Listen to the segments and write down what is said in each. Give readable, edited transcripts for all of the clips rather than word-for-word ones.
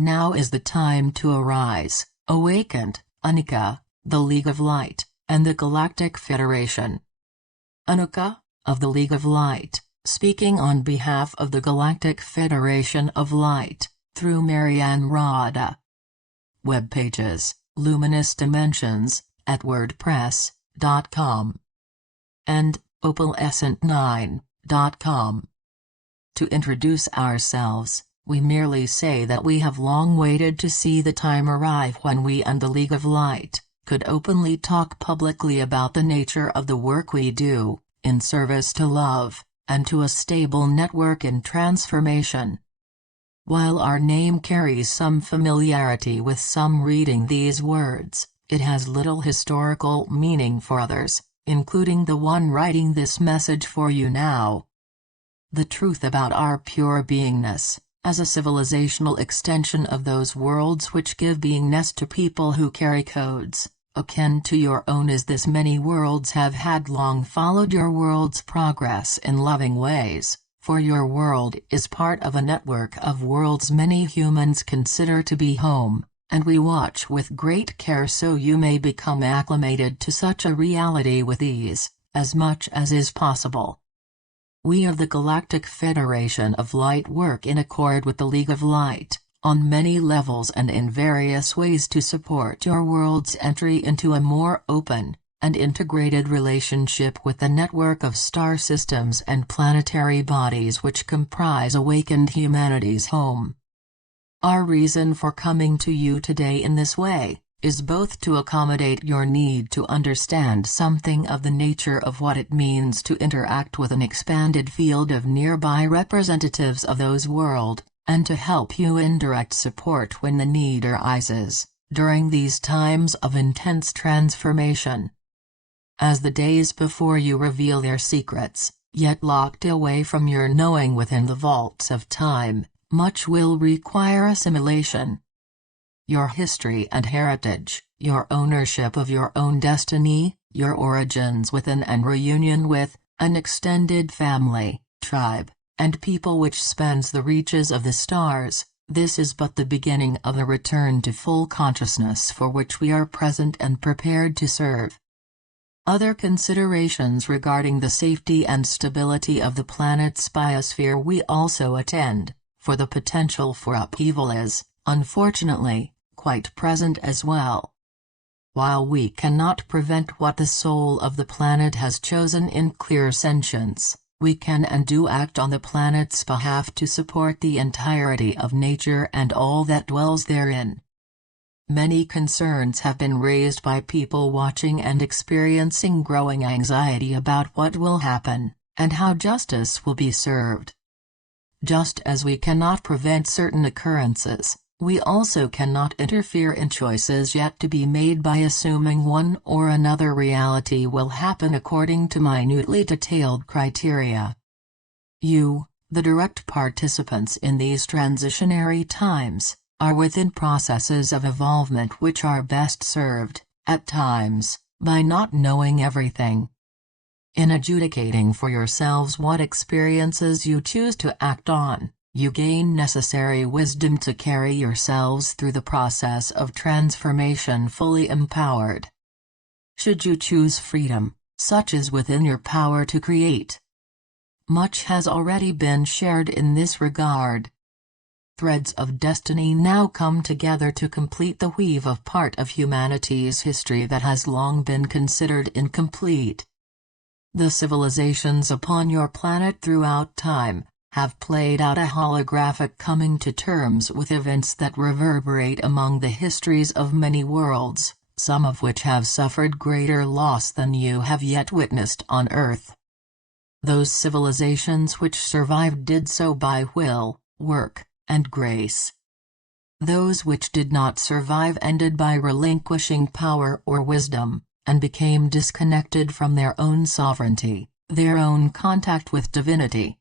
Now is the time to arise, awakened, Anica, the League of Light, and the Galactic Federation. Anica, of the League of Light, speaking on behalf of the Galactic Federation of Light, through Maryann Rada. Web pages, Luminous Dimensions, at wordpress.com and opalescent9.com. To introduce ourselves, we merely say that we have long waited to see the time arrive when we and the League of Light could openly talk publicly about the nature of the work we do, in service to love, and to a stable network in transformation. While our name carries some familiarity with some reading these words, it has little historical meaning for others, including the one writing this message for you now. The truth about our pure beingness, as a civilizational extension of those worlds which give beingness to people who carry codes akin to your own, is this: many worlds have had long followed your world's progress in loving ways, for your world is part of a network of worlds many humans consider to be home, and we watch with great care so you may become acclimated to such a reality with ease, as much as is possible. We of the Galactic Federation of Light work in accord with the League of Light, on many levels and in various ways, to support your world's entry into a more open and integrated relationship with the network of star systems and planetary bodies which comprise awakened humanity's home. Our reason for coming to you today in this way is both to accommodate your need to understand something of the nature of what it means to interact with an expanded field of nearby representatives of those worlds, and to help you in direct support when the need arises, during these times of intense transformation. As the days before you reveal their secrets, yet locked away from your knowing within the vaults of time, much will require assimilation. Your history and heritage, your ownership of your own destiny, your origins within and reunion with an extended family, tribe, and people which spans the reaches of the stars, this is but the beginning of the return to full consciousness for which we are present and prepared to serve. Other considerations regarding the safety and stability of the planet's biosphere we also attend, for the potential for upheaval is, unfortunately, quite present as well. While we cannot prevent what the soul of the planet has chosen in clear sentience, we can and do act on the planet's behalf to support the entirety of nature and all that dwells therein. Many concerns have been raised by people watching and experiencing growing anxiety about what will happen, and how justice will be served. Just as we cannot prevent certain occurrences, we also cannot interfere in choices yet to be made by assuming one or another reality will happen according to minutely detailed criteria. You, the direct participants in these transitionary times, are within processes of evolvement which are best served, at times, by not knowing everything. In adjudicating for yourselves what experiences you choose to act on, you gain necessary wisdom to carry yourselves through the process of transformation fully empowered. Should you choose freedom, such is within your power to create. Much has already been shared in this regard. Threads of destiny now come together to complete the weave of part of humanity's history that has long been considered incomplete. The civilizations upon your planet throughout time have played out a holographic coming to terms with events that reverberate among the histories of many worlds, some of which have suffered greater loss than you have yet witnessed on Earth. Those civilizations which survived did so by will, work, and grace. Those which did not survive ended by relinquishing power or wisdom, and became disconnected from their own sovereignty, their own contact with divinity.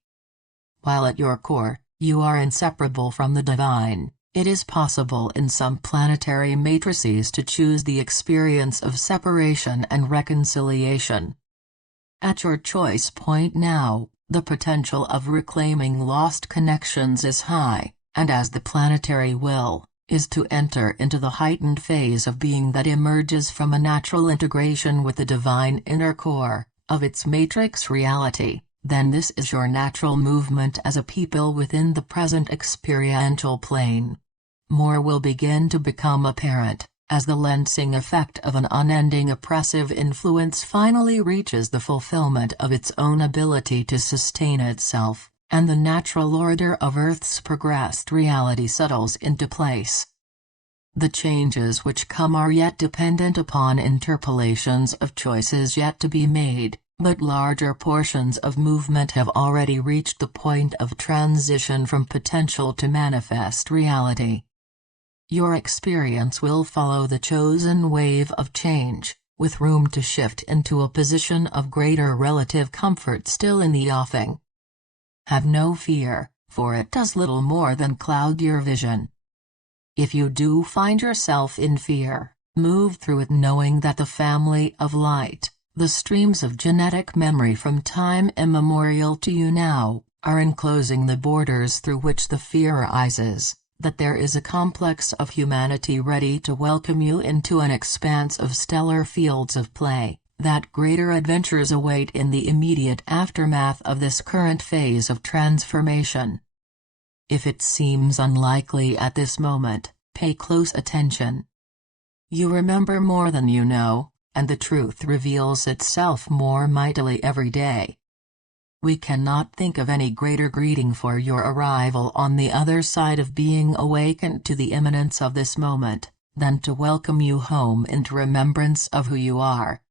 While at your core, you are inseparable from the divine, it is possible in some planetary matrices to choose the experience of separation and reconciliation. At your choice point now, the potential of reclaiming lost connections is high, and as the planetary will, is to enter into the heightened phase of being that emerges from a natural integration with the divine inner core of its matrix reality, then this is your natural movement as a people within the present experiential plane. More will begin to become apparent, as the lensing effect of an unending oppressive influence finally reaches the fulfillment of its own ability to sustain itself, and the natural order of Earth's progressed reality settles into place. The changes which come are yet dependent upon interpolations of choices yet to be made, but larger portions of movement have already reached the point of transition from potential to manifest reality. Your experience will follow the chosen wave of change, with room to shift into a position of greater relative comfort still in the offing. Have no fear, for it does little more than cloud your vision. If you do find yourself in fear, move through it knowing that the family of light, the streams of genetic memory from time immemorial to you now, are enclosing the borders through which the fear rises, that there is a complex of humanity ready to welcome you into an expanse of stellar fields of play, that greater adventures await in the immediate aftermath of this current phase of transformation. If it seems unlikely at this moment, pay close attention. You remember more than you know, and the truth reveals itself more mightily every day. We cannot think of any greater greeting for your arrival on the other side of being awakened to the imminence of this moment, than to welcome you home into remembrance of who you are.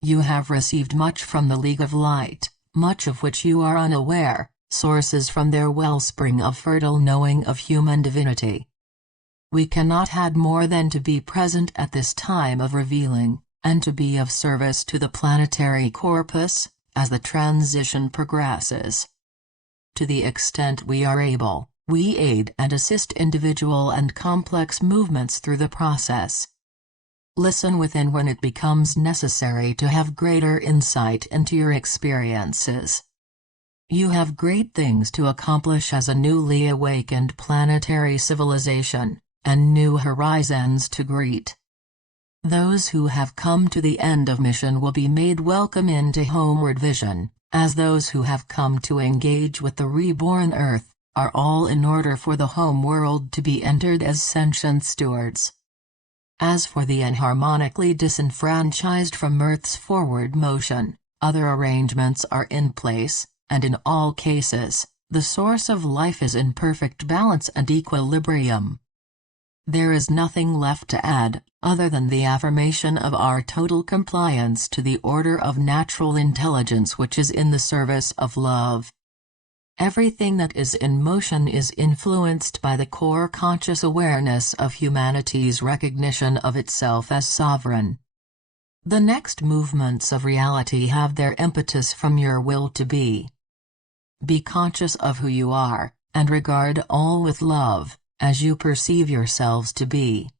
You have received much from the League of Light, much of which you are unaware, sources from their wellspring of fertile knowing of human divinity. We cannot add more than to be present at this time of revealing, and to be of service to the planetary corpus, as the transition progresses. To the extent we are able, we aid and assist individual and complex movements through the process. Listen within when it becomes necessary to have greater insight into your experiences. You have great things to accomplish as a newly awakened planetary civilization, and new horizons to greet. Those who have come to the end of mission will be made welcome into homeward vision, as those who have come to engage with the reborn Earth, are all in order for the home world to be entered as sentient stewards. As for the inharmonically disenfranchised from Earth's forward motion, other arrangements are in place, and in all cases, the source of life is in perfect balance and equilibrium. There is nothing left to add, other than the affirmation of our total compliance to the order of natural intelligence which is in the service of love. Everything that is in motion is influenced by the core conscious awareness of humanity's recognition of itself as sovereign. The next movements of reality have their impetus from your will to be. Be conscious of who you are, and regard all with love, as you perceive yourselves to be.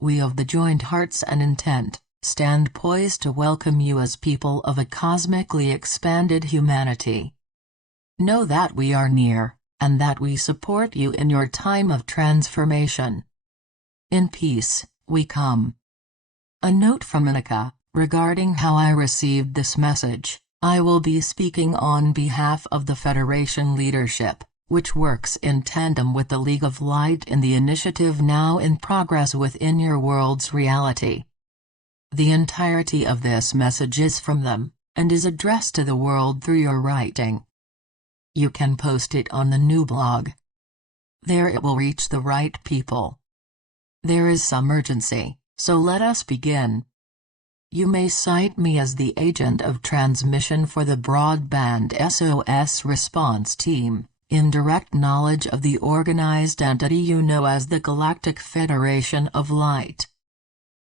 We of the joined hearts and intent, stand poised to welcome you as people of a cosmically expanded humanity. Know that we are near, and that we support you in your time of transformation. In peace, we come. A note from Anica, regarding how I received this message. I will be speaking on behalf of the Federation leadership, which works in tandem with the League of Light in the initiative now in progress within your world's reality. The entirety of this message is from them, and is addressed to the world through your writing. You can post it on the new blog. There it will reach the right people. There is some urgency, so let us begin. You may cite me as the agent of transmission for the broadband SOS response team, in direct knowledge of the organized entity you know as the Galactic Federation of Light.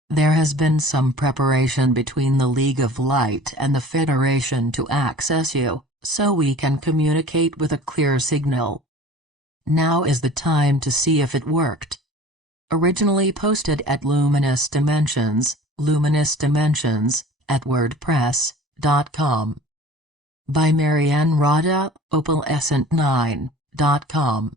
There has been some preparation between the League of Light and the Federation to access you, so we can communicate with a clear signal. Now is the time to see if it worked. Originally posted at Luminous Dimensions, @wordpress.com. By Maryann Rada, opalescent9.com.